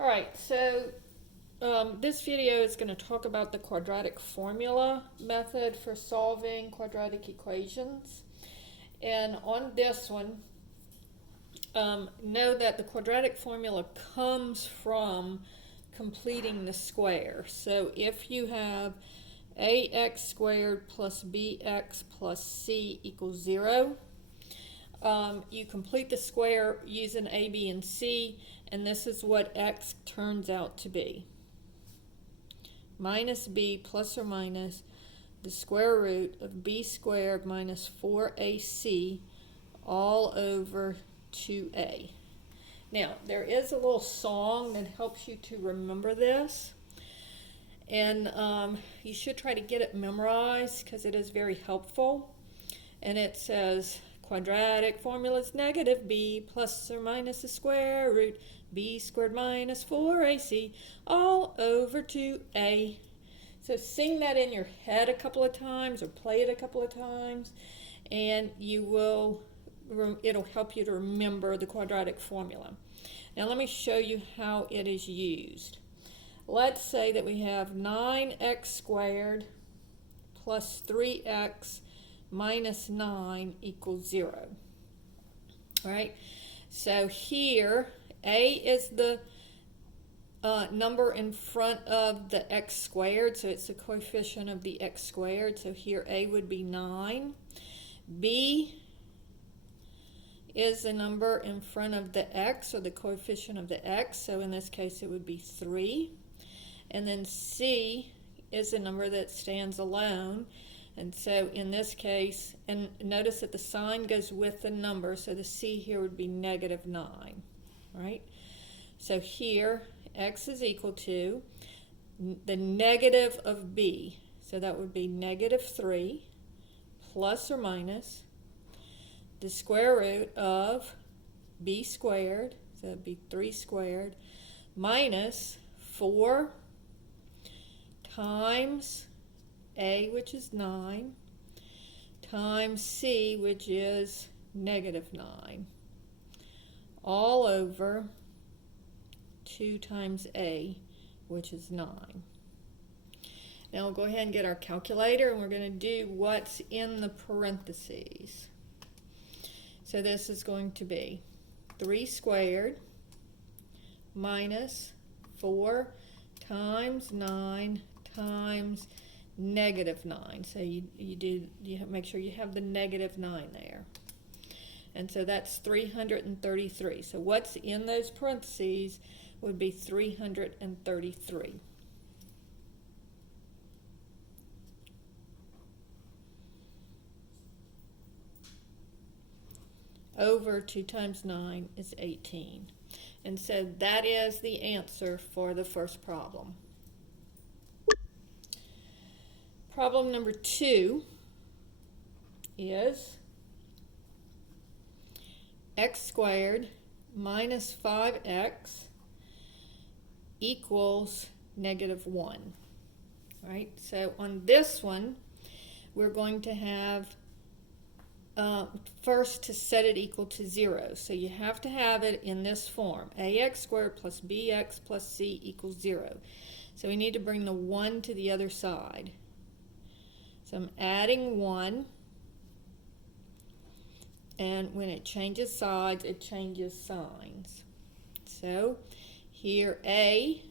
All right, so this video is going to talk about the quadratic formula method for solving quadratic equations. And on this one, know that the quadratic formula comes from completing the square. So if you have ax squared plus bx plus c equals 0, you complete the square using a, b, and c, and this is what x turns out to be. Minus b plus or minus the square root of b squared minus 4ac all over 2a. Now, there is a little song that helps you to remember this, and you should try to get it memorized because it is very helpful. And it says, quadratic formula is negative b plus or minus the square root b squared minus 4ac all over 2a. So sing that in your head a couple of times or play it a couple of times, and it'll help you to remember the quadratic formula. Now let me show you how it is used. Let's say that we have 9x squared plus 3x minus 9 equals 0. All right, so here a is the number in front of the x squared, so it's the coefficient of the x squared, so here a would be 9. B is the number in front of the x, or the coefficient of the x, so in this case it would be 3. And then c is the number that stands alone, and so in this case, and notice that the sign goes with the number, so the c here would be negative 9, right? So here, x is equal to the negative of b, so that would be negative 3 plus or minus the square root of b squared, so that would be 3 squared, minus 4 times a, which is 9, times c, which is negative 9, all over 2 times a, which is 9. Now we'll go ahead and get our calculator, and we're going to do what's in the parentheses. So this is going to be 3 squared minus 4 times 9 times negative 9. So you make sure you have the negative 9 there. And so that's 333. So what's in those parentheses would be 333. Over 2 times 9 is 18. And so that is the answer for the first problem. Problem number 2 is x squared minus 5x equals negative 1. All right, so on this one, we're going to have first to set it equal to 0. So you have to have it in this form, ax squared plus bx plus c equals 0. So we need to bring the 1 to the other side. So I'm adding 1, and when it changes sides, it changes signs. So here a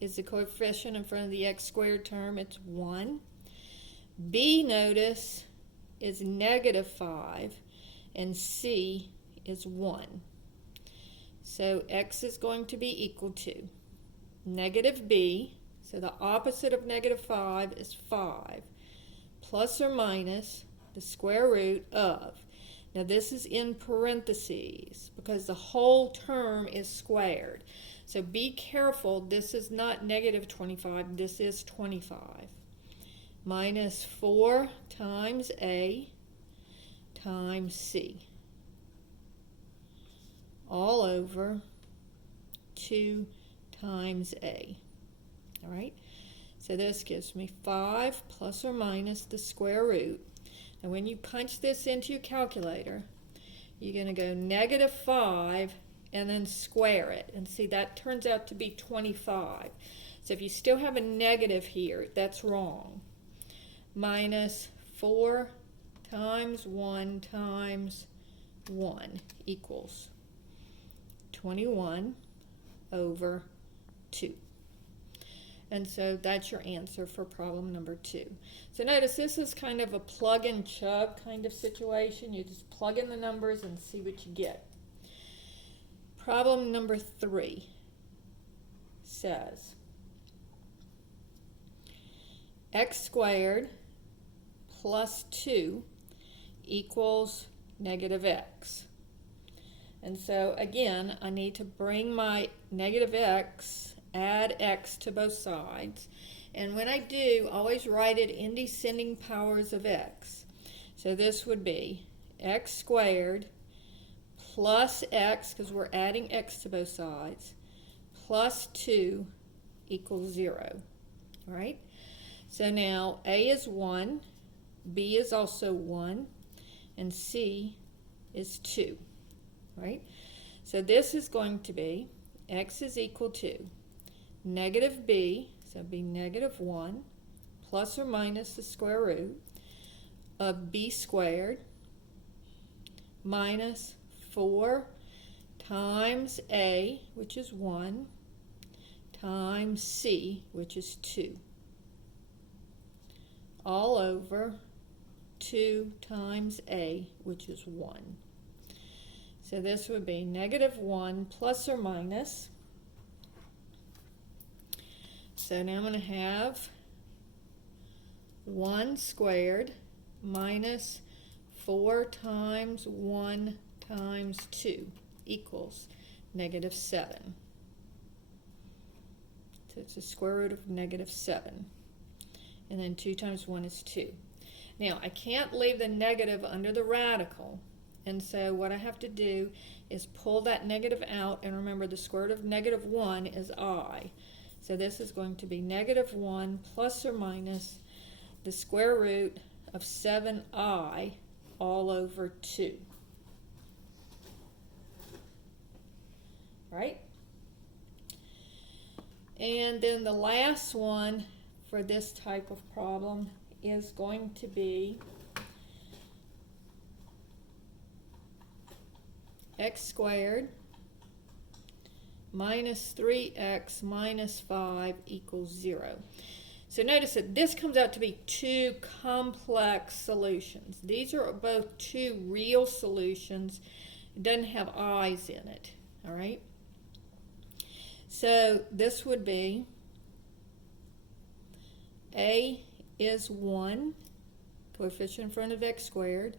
is the coefficient in front of the x squared term, it's 1. B, notice, is negative 5, and c is 1. So x is going to be equal to negative b, so the opposite of negative 5 is 5, plus or minus the square root of, now this is in parentheses because the whole term is squared. So be careful, this is not negative 25, this is 25. Minus 4 times a times c, all over 2 times a. All right, so this gives me 5 plus or minus the square root. And when you punch this into your calculator, you're going to go negative 5 and then square it. And see, that turns out to be 25. So if you still have a negative here, that's wrong. Minus 4 times 1 times 1 equals 21 over 2. And so that's your answer for problem number 2. So notice this is kind of a plug and chug kind of situation. You just plug in the numbers and see what you get. Problem number 3 says x squared plus 2 equals negative x. And so again, I need to bring my negative x, add x to both sides. And when I do, always write it in descending powers of x. So this would be x squared plus x, because we're adding x to both sides, plus 2 equals 0. All right? So now a is 1, b is also 1, and c is 2. Right? So this is going to be x is equal to negative b, so it'd be negative 1, plus or minus the square root of b squared minus 4 times a, which is 1, times c, which is 2, all over 2 times a, which is 1. So this would be negative 1 plus or minus. So now I'm going to have 1 squared minus 4 times 1 times 2 equals negative 7. So it's the square root of negative 7. And then 2 times 1 is 2. Now, I can't leave the negative under the radical. And so what I have to do is pull that negative out. And remember, the square root of negative 1 is I. So this is going to be negative 1 plus or minus the square root of 7i all over 2. Right? And then the last one for this type of problem is going to be x squared minus 3x minus 5 equals 0. So notice that this comes out to be two complex solutions. These are both two real solutions. It doesn't have i's in it, all right? So this would be a is 1, coefficient in front of x squared.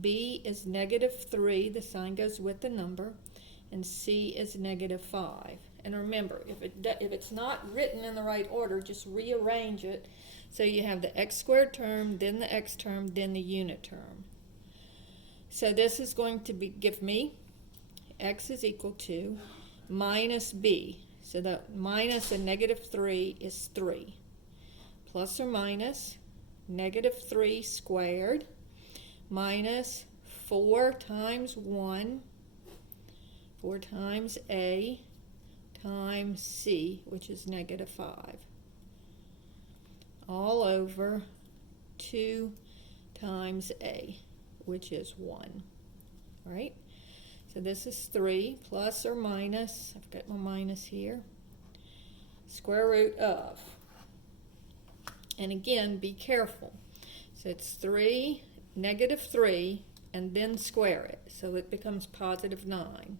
B is negative 3, the sign goes with the number, and C is negative 5. And remember, if it's not written in the right order, just rearrange it so you have the x squared term, then the x term, then the unit term. So this is going to give me x is equal to minus b. So that minus a negative 3 is 3. Plus or minus negative 3 squared minus 4 times 1, 4 times a times c, which is negative 5, all over 2 times a, which is 1. All right? So this is 3 plus or minus, I've got my minus here, square root of. And again, be careful. So it's 3, negative 3, and then square it. So it becomes positive 9.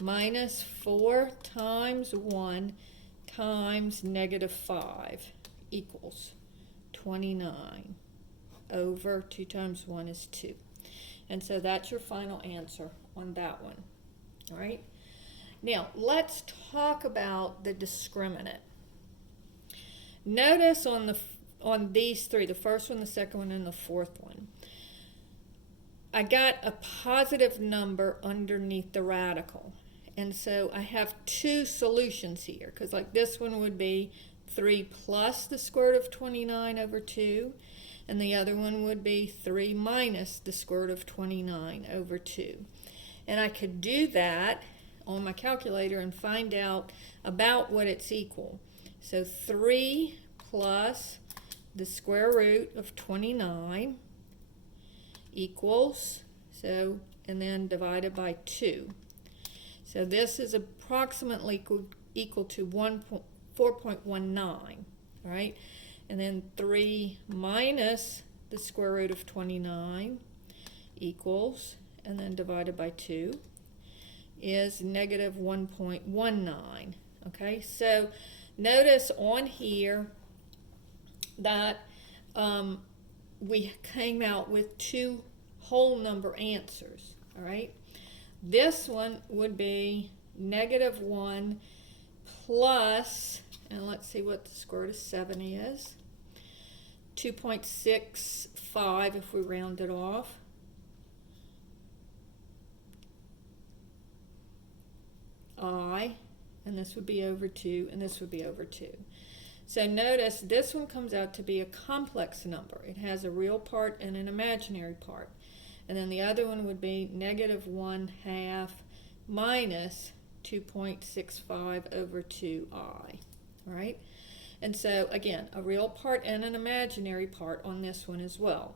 Minus 4 times 1 times negative 5 equals 29 over 2 times 1 is 2. And so that's your final answer on that one. All right? Now, let's talk about the discriminant. Notice on these three, the first one, the second one, and the fourth one, I got a positive number underneath the radical. And so I have two solutions here, because like this one would be 3 plus the square root of 29 over 2, and the other one would be 3 minus the square root of 29 over 2. And I could do that on my calculator and find out about what it's equal. So 3 plus the square root of 29 equals, so, and then divided by 2. So this is approximately equal to 4.19, all right? And then 3 minus the square root of 29 equals, and then divided by 2, is negative 1.19, okay? So notice on here that we came out with 2 whole number answers, all right? This one would be negative 1 plus, and let's see what the square root of 7 is, 2.65 if we round it off. And this would be over 2, and this would be over 2. So notice this one comes out to be a complex number. It has a real part and an imaginary part. And then the other one would be negative 1/2 minus 2.65 over 2i. All right? And so, again, a real part and an imaginary part on this one as well.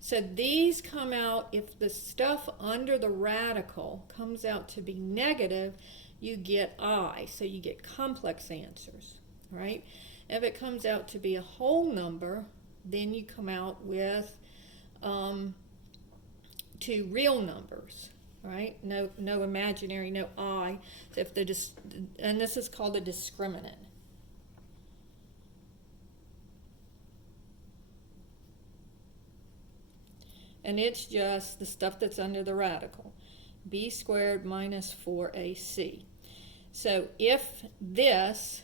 So these come out, if the stuff under the radical comes out to be negative, you get I, so you get complex answers, right? If it comes out to be a whole number, then you come out with 2 real numbers, right? No imaginary, no I. So if and this is called a discriminant. And it's just the stuff that's under the radical. B squared minus 4ac. So if this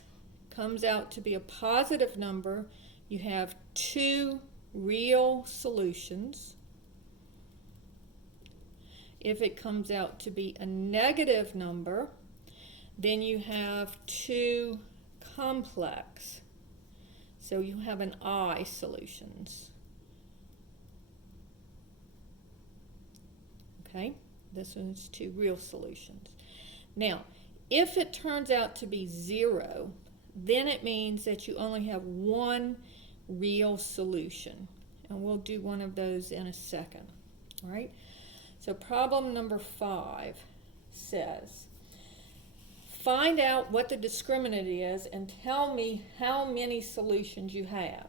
comes out to be a positive number, you have 2 real solutions. If it comes out to be a negative number, then you have 2 complex. So you have an I solutions. Okay? This one's 2 real solutions. Now, if it turns out to be 0, then it means that you only have 1 real solution. And we'll do one of those in a second. All right? So problem number 5 says, find out what the discriminant is and tell me how many solutions you have.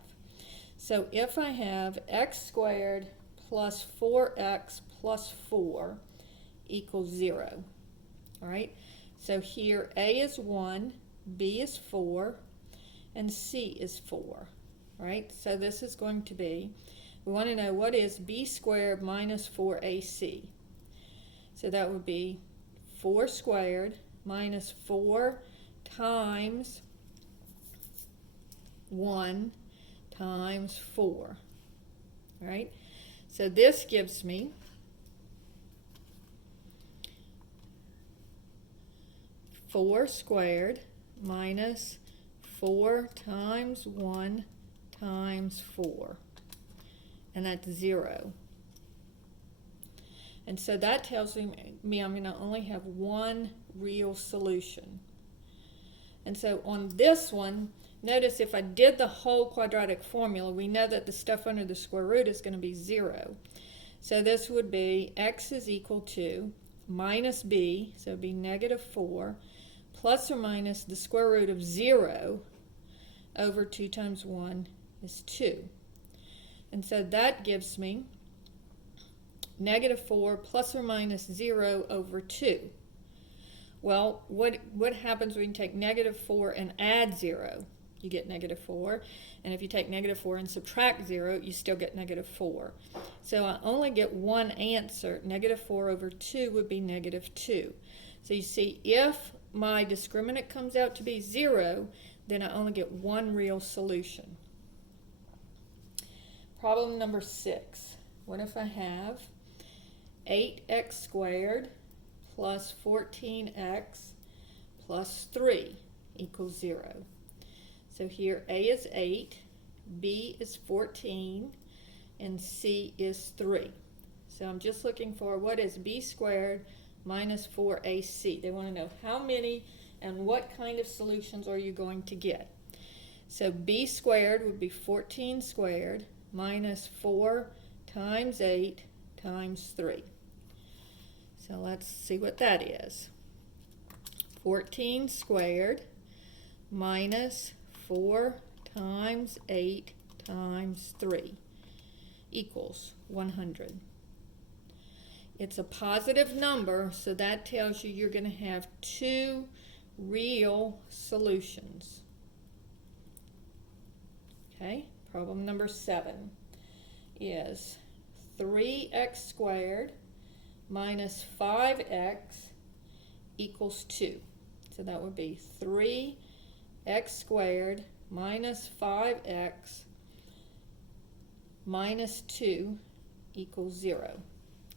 So if I have x squared plus 4x plus 4 equals 0. All right, so here A is 1, B is 4, and C is 4. All right, so this is going to be, we want to know what is B squared minus 4AC. So that would be 4 squared minus 4 times 1 times 4. All right, so this gives me 4 squared minus 4 times 1 times 4, and that's 0. And so that tells me I'm going to only have 1 real solution. And so on this one, notice if I did the whole quadratic formula, we know that the stuff under the square root is going to be 0. So this would be x is equal to minus b, so it would be negative 4, plus or minus the square root of 0 over 2 times 1 is 2. And so that gives me negative 4 plus or minus 0 over 2. Well, what happens when you take negative 4 and add 0? You get negative 4. And if you take negative 4 and subtract 0, you still get negative 4. So I only get one answer. Negative 4 over 2 would be negative 2. So you see, if my discriminant comes out to be 0, then I only get 1 real solution. Problem number 6. What if I have 8x squared plus 14x plus 3 equals 0. So here A is 8, B is 14, and C is 3. So I'm just looking for what is B squared minus 4ac. They want to know how many and what kind of solutions are you going to get. So b squared would be 14 squared minus 4 times 8 times 3. So let's see what that is. 14 squared minus 4 times 8 times 3 equals 100. It's a positive number, so that tells you you're going to have two real solutions. Okay, problem number 7 is 3x squared minus 5x equals 2. So that would be 3x squared minus 5x minus 2 equals 0.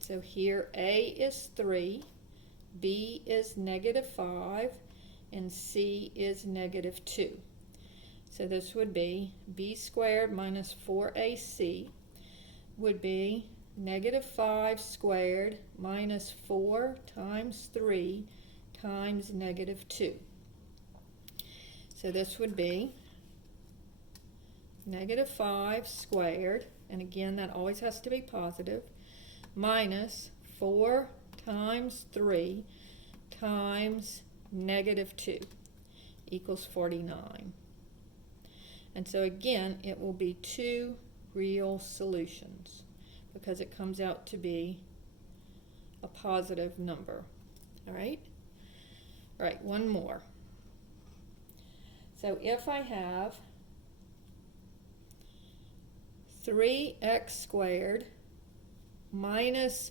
So here a is 3, b is negative 5, and c is negative 2. So this would be b squared minus 4ac would be negative 5 squared minus 4 times 3 times negative 2. So this would be negative 5 squared, and again that always has to be positive, minus 4 times 3 times negative 2 equals 49. And so again, it will be two real solutions because it comes out to be a positive number. All right? All right, one more. So if I have 3x squared minus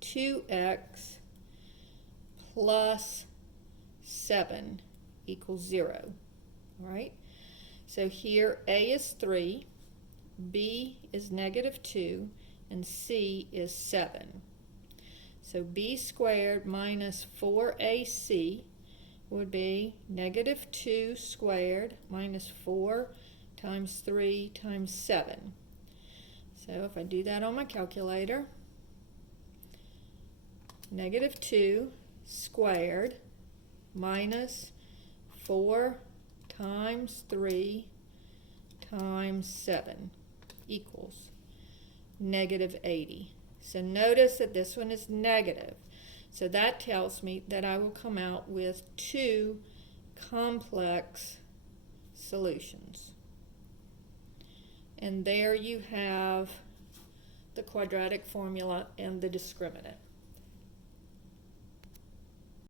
2x plus 7 equals 0. All right? So here a is 3, b is negative 2, and c is 7. So b squared minus 4ac would be negative 2 squared minus 4 times 3 times 7. So if I do that on my calculator, negative 2 squared minus 4 times 3 times 7 equals negative 80. So notice that this one is negative. So that tells me that I will come out with two complex solutions. And there you have the quadratic formula and the discriminant.